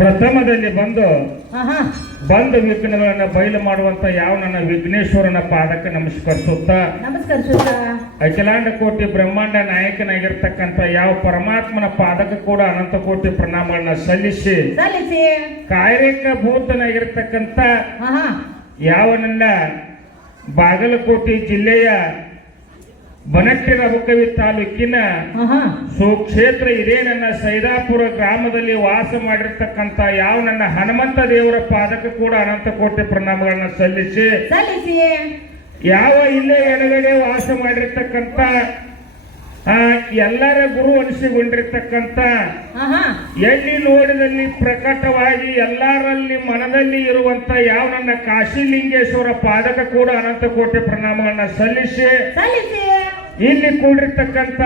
ಪ್ರಥಮದಲ್ಲಿ ಬಂದು ಆಹಾ ವಿಘ್ನಗಳನ್ನ ಬಯಲು ಮಾಡುವಂತ ಯಾವ ನನ್ನ ವಿಘ್ನೇಶ್ವರನ ಪಾದಕ್ಕೆ ನಮಸ್ಕರಿಸುತ್ತಾ ನಮಸ್ಕರಿಸುತ್ತಾ ಅಖಿಲಾಂಡ ಕೋಟಿ ಬ್ರಹ್ಮಾಂಡ ನಾಯಕನಾಗಿರ್ತಕ್ಕಂಥ ಯಾವ ಪರಮಾತ್ಮನ ಪಾದಕ್ಕೆ ಕೂಡ ಅನಂತ ಕೋಟಿ ಪ್ರಣಾಮಗಳನ್ನ ಸಲ್ಲಿಸಿ ಸಲ್ಲಿಸಿ ಕಾಯಕ ಭೂತನಾಗಿರ್ತಕ್ಕಂಥ ಆಹಾ ಯಾವ ನನ್ನ ಬಾಗಲಕೋಟೆ ಜಿಲ್ಲೆಯ ಬನಟ್ಟಿ ರಬಕವಿ ತಾಲೂಕಿನ ಆಹಾ ಸುಕ್ಷೇತ್ರ ಇದೇ ನನ್ನ ಸೈದಾಪುರ ಗ್ರಾಮದಲ್ಲಿ ವಾಸ ಮಾಡಿರ್ತಕ್ಕಂಥ ಯಾವ ನನ್ನ ಹನುಮಂತ ದೇವರ ಪಾದಕ್ಕೆ ಕೂಡ ಅನಂತ ಕೋಟಿ ಪ್ರಣಾಮಗಳನ್ನ ಸಲ್ಲಿಸಿ ಸಲ್ಲಿಸಿ ಯಾವ ಇಲ್ಲೇ ಎಡಗಡೆ ವಾಸ ಮಾಡಿರ್ತಕ್ಕಂಥ ಎಲ್ಲರ ಗುರು ಅನಿಸಿಕೊಂಡಿರ್ತಕ್ಕಂಥ ಆಹಾ ಎಲ್ಲಿ ನೋಡಿದಲ್ಲಿ ಪ್ರಕಟವಾಗಿ ಎಲ್ಲರಲ್ಲಿ ಮನದಲ್ಲಿ ಇರುವಂತ ಯಾವ ನನ್ನ ಕಾಶಿಲಿಂಗೇಶ್ವರ ಪಾದಕ ಕೂಡ ಅನಂತ ಕೋಟಿ ಪ್ರಣಾಮಗಳನ್ನ ಸಲ್ಲಿಸಿ ಸಲ್ಲಿಸಿ ಇಲ್ಲಿ ಕೂಡಿರ್ತಕ್ಕಂಥ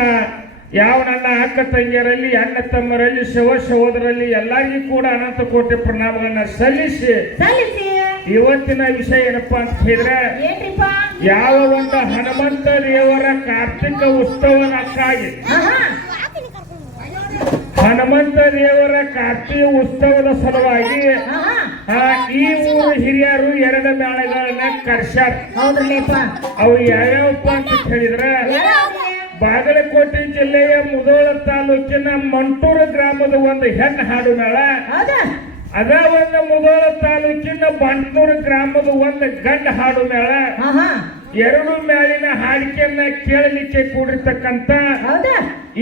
ಯಾವ ನನ್ನ ಅಕ್ಕ ತಂಗಿಯರಲ್ಲಿ ಅಣ್ಣ ತಮ್ಮರಲ್ಲಿ ಶಿವ ಸಹೋದರಲ್ಲಿ ಎಲ್ಲರಿಗೂ ಕೂಡ ಅನಂತ ಕೋಟಿ ಪ್ರಣಾಮಗಳನ್ನ ಸಲ್ಲಿಸಿ ಸಲ್ಲಿಸಿ ಇವತ್ತಿನ ವಿಷಯ ಏನಪ್ಪಾ ಅಂತ ಹೇಳಿದ್ರೆ ಏನ್ರಿಪ್ಪ ಯಾವ ಒಂದು ಹನುಮಂತ ದೇವರ ಕಾರ್ತಿಕ ಉತ್ಸವನಕ್ಕಾಗಿ ಆಹಾ ಹನುಮಂತ ದೇವರ ಕಾರ್ತಿಕ ಉತ್ಸವದ ಸಲುವಾಗಿ ಆಹಾ ಈ ಊರು ಹಿರಿಯರು ಎರಡು ಮೇಳಗಳನ್ನ ಕರ್ಸ್ಯಾರ. ಹೌದ್ರಲ್ಲಪ್ಪ ಅವು ಯಾವ್ಯಾವಪ್ಪ ಅಂತ ಹೇಳಿದ್ರೆ ಬಾಗಲಕೋಟೆ ಜಿಲ್ಲೆಯ ಮುಧೋಳ ತಾಲೂಕಿನ ಮಂಟೂರು ಗ್ರಾಮದ ಒಂದು ಹೆಣ್ಣು ಹಾಡು ಮೇಳ, ಹೌದಾ ಅದ ಒಂದು ಮುಧೋಳ ತಾಲೂಕಿನ ಬಂಟ್ನೂರು ಗ್ರಾಮದ ಒಂದು ಗಂಡ ಹಾಡು ಮೇಳ. ಆಹಾ ಎರಡು ಮೇಳಿನ ಹಾಡಿಕೆಯನ್ನ ಕೇಳಲಿಕ್ಕೆ ಕೂಡಿರ್ತಕ್ಕಂಥ ಹೌದಾ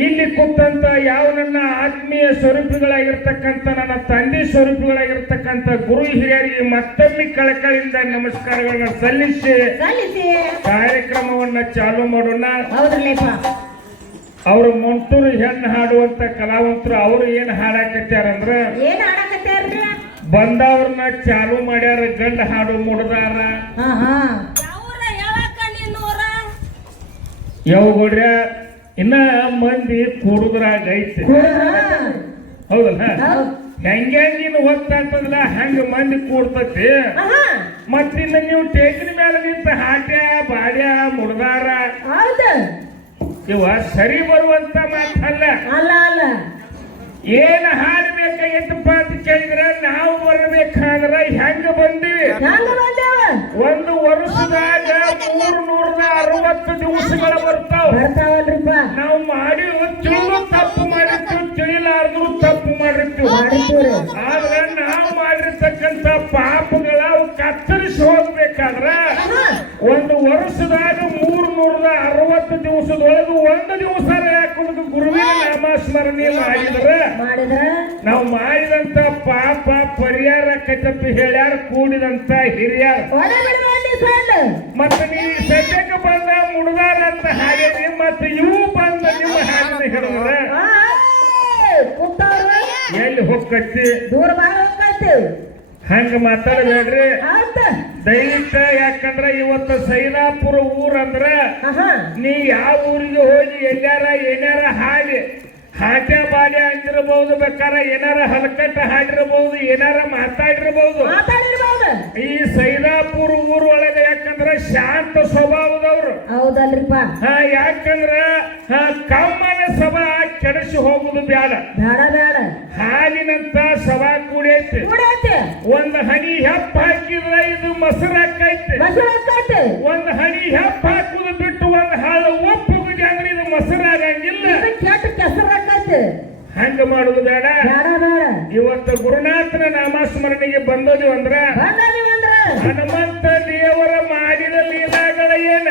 ಇಲ್ಲಿ ಕೂತಂತ ಯಾವ ನನ್ನ ಆತ್ಮೀಯ ಸ್ವರೂಪಿಗಳಾಗಿರ್ತಕ್ಕಂಥ ನನ್ನ ತಂದೆ ಸ್ವರೂಪಿಗಳಾಗಿರ್ತಕ್ಕಂಥ ಗುರು ಹಿರಿಯರಿಗೆ ಮತ್ತೊಮ್ಮೆ ಕಳಕಳಿಯಿಂದ ನಮಸ್ಕಾರಗಳನ್ನ ಸಲ್ಲಿಸಿ ಸಲ್ಲಿಸಿ ಕಾರ್ಯಕ್ರಮವನ್ನ ಚಾಲು ಮಾಡೋಣ. ಹೌದ್ರಲ್ಲಪ್ಪ ಅವರು ಮಂಟೂರು ಹೆಣ್ಣು ಹಾಡುವಂತ ಕಲಾವಂತರು ಅವರು ಏನ್ ಹಾಡಾಕತ್ಯಾರಂದ್ರ ಏನ್ ಆಡಕತ್ತಾರ್ರಿ ಬಂದವ್ರನ್ನ ಚಾಲು ಮಾಡ್ಯಾರ, ಗಂಡ ಹಾಡು ಮುಡ್ದಾರ. ಆಹಾ ಯಾವಗೌಡ್ರ ಇನ್ನ ಮಂದಿ ಕೂಡುದ್ರಾಗ ಐತಿ, ಹೌದಲ್ಲ? ಹೆಂಗೆ ನೀನು ಹೋಗ್ತಾಂತದಲ್ಲ ಹಂಗ ಮಂದಿ ಕೂಡ್ತತಿ. ಆಹಾ ಮತ್ತಿನ್ನ ನೀವು ಟೇಕಿನ ಮೇಲೆ ನಿಂತ ಹಾಟ್ಯ ಬಾಡ್ಯ ಮುಡ್ದಾರ ಹೌದು ಇವ ಸರಿ ಬರುವಂತ ಮಾತಲ್ಲ. ಅಲ್ಲ ಅಲ್ಲ ಏನ್ ಹಾಡ್ಬೇಕಾಗಿತ್ತಪ್ಪ ಅಂತ ಕೇಳಿದ್ರೆ ನಾವು ಬರ್ಬೇಕಾದ್ರ ಹೆಂಗ ಬಂದಿವಿ? ಹೆಂಗ ಬಂದೇವ ಒಂದು ವರ್ಷದಾಗ 360 ದಿವಸಗಳ ಬರ್ತಾವ. ಬರ್ತಾವಲ್ರಿಪ್ಪ ನಾವು ಮಾಡಿ ತಿಳಿದು ತಪ್ಪು ಮಾಡಿರ್ತೀವಿ, ತಿಳಿಲಾರ್ದು ತಪ್ಪು ಮಾಡಿರ್ತೀವಿ. ಮಾಡಿರ್ತೀವ್ರಿ. ಆದ್ರೆ ನಾವು ಮಾಡಿರ್ತಕ್ಕಂಥ ಪಾಪಗಳ ಕತ್ತರಿಸಿ ಹೋಗ್ಬೇಕಾದ್ರ ಆಹಾ ಒಂದು ವರ್ಷದಾಗ 360 ದಿವಸದೊಳಗೆ ಒಂದು ದಿವಸ ಯಾಕುದು ಗುರುವಿನ ನಾಮಸ್ಮರಣೆ ಮಾಡಿದ್ರೆ ನಾವು ಮಾಡಿದಂತ ಪಾಪ ಪರಿಹಾರ ಕಚ್ಚಪ್ಪಿ ಹೇಳ್ಯಾರ ಕೂಡಿದಂತ ಹಿರಿಯರು. ಮತ್ತೆ ನೀವು ಸದ್ಯಕ್ಕೆ ಬಂದ ಮುಡ್ದಾರ ಅಂತ ಹಾಗೇನಿ, ಮತ್ತೆ ಇವು ಬಂದ ನಿಮ್ಮ ಹಾಡಿನ ಹೇಳಿದ್ರೆ ಎಲ್ಲಿ ಹೋಗ್ಕತ್ತಿ? ದೂರ ಹೋಗ್ತೈತಿ ಹಂಗ ಮಾತಾಡಬೇಡ್ರಿ ದಯವಿಟ್ಟು. ಯಾಕಂದ್ರ ಇವತ್ತು ಸೈದಾಪುರ ಊರಂದ್ರ ನೀ ಯಾವ ಊರಿಗೆ ಹೋಗಿ ಎಲ್ಲಾರ ಏನಾರ ಹಾಡಿ ಹಾಟ್ಯ ಬಾಡ್ಯ ಅಂದಿರಬಹುದು, ಬೇಕಾರೆ ಏನಾರ ಹಲಕಟ್ಟ ಹಾಡಿರಬಹುದು, ಏನಾರ ಮಾತಾಡಿರಬಹುದು. ಈ ಸೈದಾಪುರ ಊರ್ ಒಳಗೆ ಯಾಕಂದ್ರ ಶಾಂತ ಸ್ವಭಾವದವ್ರು. ಹೌದಲ್ರಿಪ್ಪ ಯಾಕಂದ್ರ ಕಮ್ಮನ ಸಭಾ ಕೆಡಿಸಿ ಹೋಗುದು ಬ್ಯಾಡ. ಬೇಡ ಬೇಡ ಹಾಲಿನಂತ ಸಭಾ ಕೂಡೈತಿ. ಒಂದು ಹನಿ ಹೆಪ್ಪ ಹಾಕಿದ್ರ ಇದು ಮೊಸರು ಹಾಕೈತಿ. ಒಂದು ಹನಿ ಹೆಪ್ಪ ಹಾಕುದು ಬಿಟ್ಟು ಒಂದು ಹಾಳು ಒಪ್ಪು ಅಂದ್ರೆ ಇದು ಮೊಸರು ಆಗಂಗಿಲ್ಲ. ಹಂಗ ಮಾಡುದು ಬೇಡ. ಇವತ್ತು ಗುರುನಾಥನ ನಾಮಸ್ಮರಣೆಗೆ ಬಂದೋದು ಅಂದ್ರ ಹನುಮಂತ ದೇವರ ಮಾಡಿದ ಲೀಲಾಗಳ ಏನ?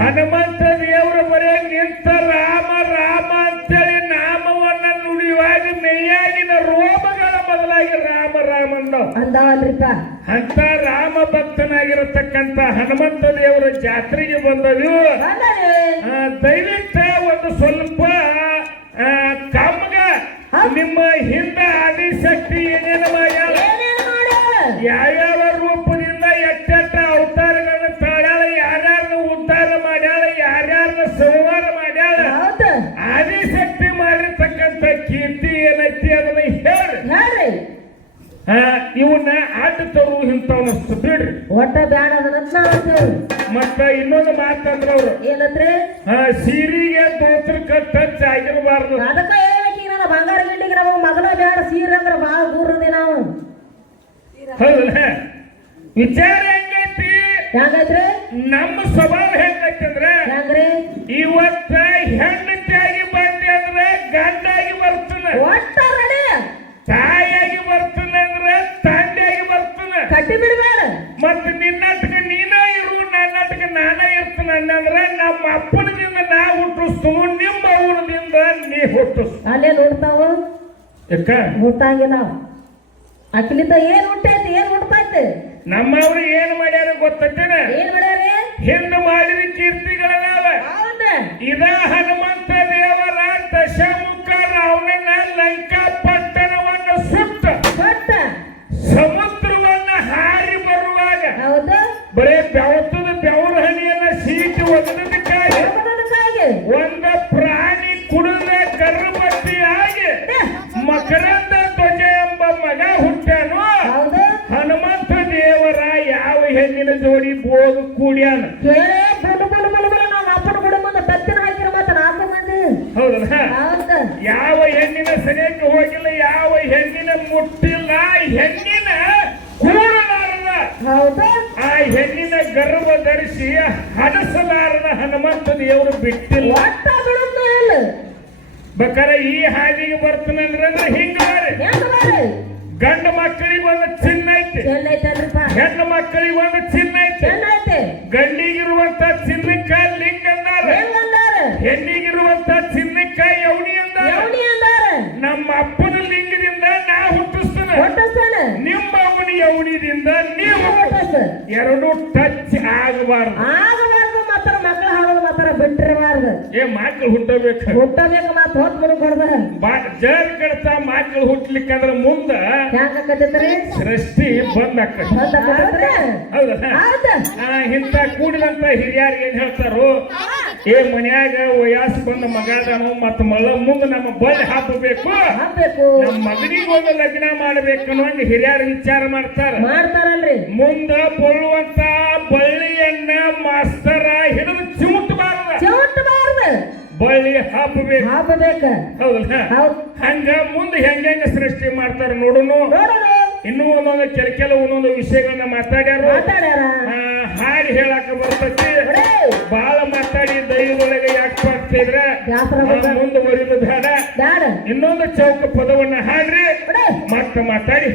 ಹನುಮಂತ ದೇವರ ಬರೇ ನಿಂತ ರಾಮ ರಾಮ ಅಂತೇಳಿ ನಾಮವನ್ನ ನುಡಿಯುವಾಗ ಮೇಯಾಗಿನ ರೋಮಗಳ ಬದಲಾಗಿ ರಾಮ ರಾಮ ಅಂದವಲ್ರಿಪ್ಪ. ಅಂತ ರಾಮ ಭಕ್ತನಾಗಿರತಕ್ಕಂತ ಹನುಮಂತ ದೇವರ ಜಾತ್ರೆಗೆ ಬಂದವು. ದಯವಿಟ್ಟು ಒಂದು ಸ್ವಲ್ಪ ಕಮ್ಮಗ ನಿಮ್ಮ ಹಿಂದ ಆದಿಶಕ್ತಿ ಏನೇನು ಮಾಡ್ಯಾಳ, ಯಾವ್ಯಾವ ರೂಪದಿಂದ ಎಚ್ಚೆಟ್ಟ ಅವತಾರಗಳನ್ನ ತಾಳ್ಯಾಳ, ಯಾರ್ಯಾರನ್ನ ಉದ್ಧಾರ ಮಾಡ್ಯಾಳ, ಯಾರ್ಯಾರನ್ನ ಸಂಹಾರ ಮಾಡ್ಯಾಳ, ಆದಿಶಕ್ತಿ ಮಾಡಿರ್ತಕ್ಕಂಥ ಕೀರ್ತಿ ಏನೈತಿ ಅದನ್ನ ಹೇಳ್ರಿ. ಇವನ್ನ ಅಡ್ಡ ತರು ಇಂಥವನ್ನ ಬಿಡ್ರಿ, ಒಟ್ಟ ಬ್ಯಾಡ ಮತ್ತ ಇನ್ನೊಂದು ಮಾತಂದ್ರ ಅವ್ರು ಏನಂದ್ರೆ ಸೀರೆಗೆ ದೋತ್ರಕ್ಕ ಟಚ್ ಆಗಿರಬಾರ್ದು. ಅದಕ್ಕ ಹೇಳ್ಬೇಕೀಗ ನನ್ನ ಬಂಗಾರ ಗಿಂಡಿಗೆ ನಮ್ಮ ಮಗನ ಬ್ಯಾಡ ಸೀರೆ ಅಂದ್ರ ಬಾಳ ದೂರ ವಿಚಾರ ಹೆಂಗೈತಿ ಹೆಂಗೈತ್ರಿ ನಮ್ಮ ಸ್ವಭಾವ ಹೆಂಗೈತಿ ಅಂದ್ರೆ ಹೆಂಗ್ರಿ ಇವತ್ತ ಹೆಂಡತಿಯಾಗಿ ಬಂದೆ ಅಂದ್ರೆ ಗಂಡಾಗಿ ಬರ್ತಾನ ಒಟ್ಟ ರೆಡಿ ತಾಯಿಯಾಗಿ ಬರ್ತಾನ ಅಂದ್ರೆ ತಂದೆಯಾಗಿ ಬರ್ತಾನ ಕಟ್ಟಿ ಬಿಡಬೇಡ ಮತ್ತ ನಿನ್ನಟ್ಕ ನೀನ ಇರು ನನ್ನಟ್ಕ ನಾನ ಇರ್ತಾನ ಅನ್ನಂದ್ರೆ ನಮ್ಮ ಅಪ್ಪನದಿಂದ ನಾ ಹುಟ್ಟಿಸ್ತು ನಿಮ್ಮ ಅವನದಿಂದ ನೀ ಹುಟ್ಟಿಸ್ ಅಲ್ಲೇ ನೋಡ್ತಾವ ಯಾಕ ಹುಟ್ಟಂಗಿಲ್ಲ ಅಕ್ಕಿಲಿಂದ ಏನ್ ಹುಟ್ಟೈತಿ ಏನ್ ಹುಟ್ಟೈತಿ ನಮ್ಮವ್ರು ಏನ್ ಮಾಡ್ಯಾರ ಗೊತ್ತೇನ ಏನ್ ಮಾಡ್ಯಾರಿ ಹಿಂದೆ ಮಾಡಿದ ಕೀರ್ತಿಗಳದಾವ ಹೌದ ಇದ ಹನುಮಂತ ದೇವರ ದಶಮುಖ ರಾವಣನ ಲಂಕಾ ಪಟ್ಟಣವನ್ನು ಸುಟ್ಟ ಕೊಟ್ಟ ಸಮುದ್ರವನ್ನ ಹಾರಿ ಬರುವಾಗ ಹೌದು ಬರೇ ಬೆವರ ಹನಿಯನ್ನ ಸೀಟಿ ಒಗೆದಕ್ಕಾಗಿ ಅದಕ್ಕಾಗಿ ಒಂದ ಪ್ರಾಣಿ ಕುಡಿದ ಗರ್ಭವತಿಯಾಗಿ ಮಕರಂದ ಧ್ವಜ ಎಂಬ ಮಗ ಹುಟ್ಟ್ಯಾನು ಹೌದು ಹನುಮಂತ ದೇವರ ಯಾವ ಹೆಣ್ಣಿನ ಜೋಡಿ ಬೋದು ಕೂಡ್ಯಾನ ಕೇಳೇ ಬುಡು ಬುಡು ಬುಡು ಬುಡು ನಾವು ಅಪ್ಪನ ಬುಡು ಮುಂದೆ ಬತ್ತಿನ ಹಾಕಿರ ಮತ್ತೆ 4 ಮಂದಿ ಹೌದಲ್ಲ ಹೌದ ಯಾವ ಹೆಣ್ಣಿನ ಸನಿಯಕ್ಕೆ ಹೋಗಿಲ್ಲ ಯಾವ ಹೆಣ್ಣಿನ ಮುಟ್ಟಿಲ್ಲ ಹೆಣ್ಣಿನ ಕೂಡಲಾರದ ಹೌದು ಆ ಹೆಣ್ಣಿನ ಗರ್ಭ ಧರಿಸಿ ಹಡಸಲಾರದ ಹನುಮಂತ ದೇವರು ಬಿಟ್ಟಿಲ್ಲ ಒಟ್ಟ ಬಿಡುತ್ತ ಇಲ್ಲ ಬೇಕಾರೆ ಈ ಹಾದಿಗೆ ಬರ್ತಾನಂದ್ರೆ ಹಿಂಗ ಹೆಂಗ ಬಾರಿ ಗಂಡ ಮಕ್ಕಳಿಗೆ ಒಂದು ಚಿನ್ನ ಐತಿ ಎಲ್ಲೈತಲ್ರಿಪ್ಪ ಹೆಣ್ಣು ಮಕ್ಕಳಿಗೆ ಒಂದು ಚಿನ್ನ ಐತಿ ಎಲ್ಲೈತೆ ಗಂಡಿಗಿರುವಂತ ಚಿನ್ನಕ್ಕ ಲಿಂಗ ಅಂದಾರ ಹೆಂಗಂದಾರ ಹೆಣ್ಣಿಗಿರುವಂತ ಚಿನ್ನಕ್ಕ ಯೌನಿ ಅಂದಾರ ಯೌನಿ ಅಂದಾರ ನಮ್ಮ ಅಪ್ಪನ ಲಿಂಗದಿಂದ ನಾ ಹುಟ್ಟಿಸ್ತಾನ ಒಟ್ಟಸ್ತಾನ ನಿಮ್ಮ ಅವನ ಯೌನಿದಿಂದ ನೀವು ಒಟ್ಟಸ್ ಎರಡು ಟಚ್ ಆಗಬಾರ್ದು ಆಗಬಾರ್ದು ಮಾತ್ರ ಮಕ್ಕಳ ಹಾಡೋದು ಮಾತ್ರ ಬಿಟ್ಟಿರಬಾರ್ದು ಏ ಮಕ್ಕಳು ಹುಟ್ಟಬೇಕು ಹುಟ್ಟಬೇಕು ಮಾತ್ರ ಹೊತ್ತು ಬಿಡು ಕೊಡ್ದ ಜರ್ ಕಡ್ತ ಮಕ್ಕಳು ಹುಟ್ಲಿಕ್ಕಂದ್ರ ಮುಂದ ಹ್ಯಾಂಗ ಕತ್ತೈತ್ರಿ ಸೃಷ್ಟಿ ಬಂದ್ ಆಕತಿ ಹೌದಲ್ಲ ಇಂಥ ಕೂಡಿದಂತ ಹಿರಿಯರಿಗೆ ಏನ್ ಹೇಳ್ತಾರೋ ಏ ಮನ್ಯಾಗ ವಯಸ್ಸು ಬಂದ ಮಗದಾನು ಮತ್ತ ಮಳ ಮುಂದ ನಮ್ಮ ಬಳ್ಳಿ ಹಾಕಬೇಕು ಹಾಕ್ಬೇಕು ನಮ್ಮ ಮಗನಿಗೆ ಒಂದು ಲಗ್ನ ಮಾಡ್ಬೇಕು ಅನ್ನೋ ಹಿರಿಯರು ವಿಚಾರ ಮಾಡ್ತಾರಲ್ರಿ ಮುಂದ ಬರುವಂತ ಬಳ್ಳಿಯನ್ನ ಮಾಸ್ತರ ಹಿಡಿದು ಚೌಟಬಾರ್ದು ಬಳ್ಳಿ ಹಾಕಬೇಕು ಹಾಕಬೇಕ ಹೌದಲ್ಲ ಹೌದು ಹಂಗ ಮುಂದೆ ಹೆಂಗ ಸೃಷ್ಟಿ ಮಾಡ್ತಾರ ನೋಡುನು ನೋಡೋಣ ಇನ್ನೂ ಒಂದೊಂದು ವಿಷಯಗಳನ್ನ ಮಾತಾಡ್ಯಾರ ಹಾಡಿ ಹೇಳಾಕ ಬರ್ತೈತಿ ಬಾಳ ಮಾತಾಡಿ ದೈವದೊಳಗೆ ಯಾಕೆ ಆಗ್ತಿದ್ರ ಮುಂದುವರಿದು ಬೇಡ ಇನ್ನೊಂದು ಚೌಕ ಪದವನ್ನ ಹಾಡ್ರಿ ಮತ್ತ ಮಾತಾಡಿ